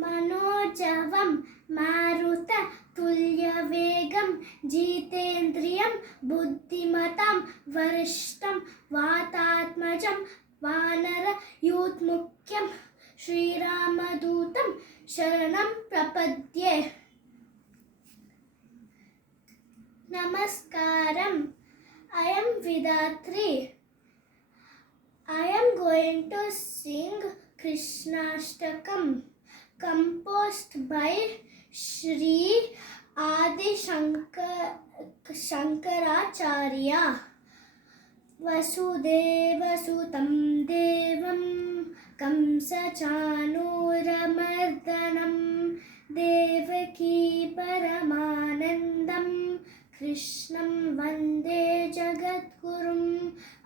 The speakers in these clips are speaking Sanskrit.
मनोजवं मारुततुल्यवेगं जितेन्द्रियं बुद्धिमतां वरिष्ठं वातात्मजं वानरयूथमुख्यं श्रीरामदूतं शरणं प्रपद्ये. Namaskaram. I am Vidatri. I am going to sing Krishnashtakam, composed by Shri Adi Shankaracharya. Vasudevasutam devam Kamsachanuramardanam Devaki Paramanandam Krishnam Vande Jagadgurum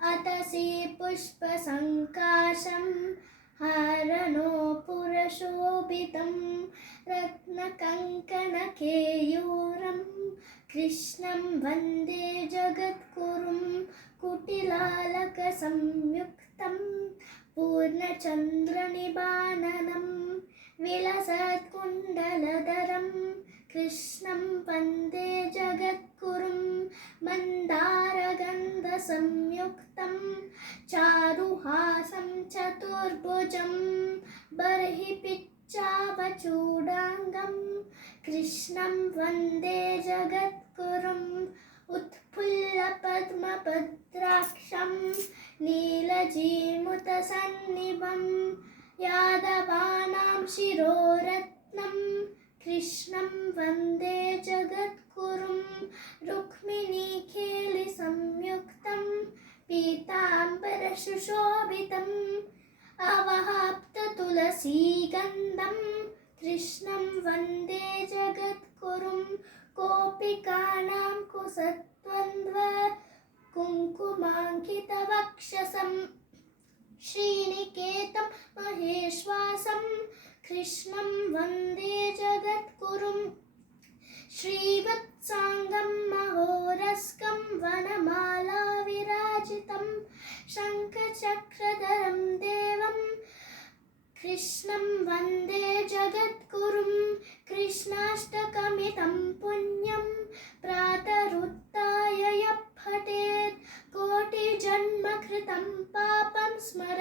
Atasi Pushpasankasham Harano Purashobhitam Ratnakankana-keyuram Krishnam Vande Jagadgurum Kutilalaka-samyuktam Purnachandra-nibananam Vilasat-kundaladaram Krishnam Vande Jagadgurum Mandara-gandha-samyuktam Charuhasam Chaturbhujam Barhi-picchavachudangam Krishnam Vande Jagadgurum Utpulla-padma-padraksham Neelajimuta-sannibam Yadavanam Shiroratnam Krishnam Vande Jagadgurum Rukmini-kheli-samyuktam Pītāmbara-sushobhitam Avahapta-tulasi-gandham Krishnam Vande Jagadgurum Gopikanam Kusattvandva Kunkumankita-vakshasam Sriniketam Maheshwasam Krishnam Vande Jagadgurum Shrivatsangam Mahoraskam Vanamala Virajitam Shankachakradharam Devam Krishnam Vande Jagadgurum Krishnashtakamitam punyam Prataruttaya yaphatet Koti janma kritam papam smar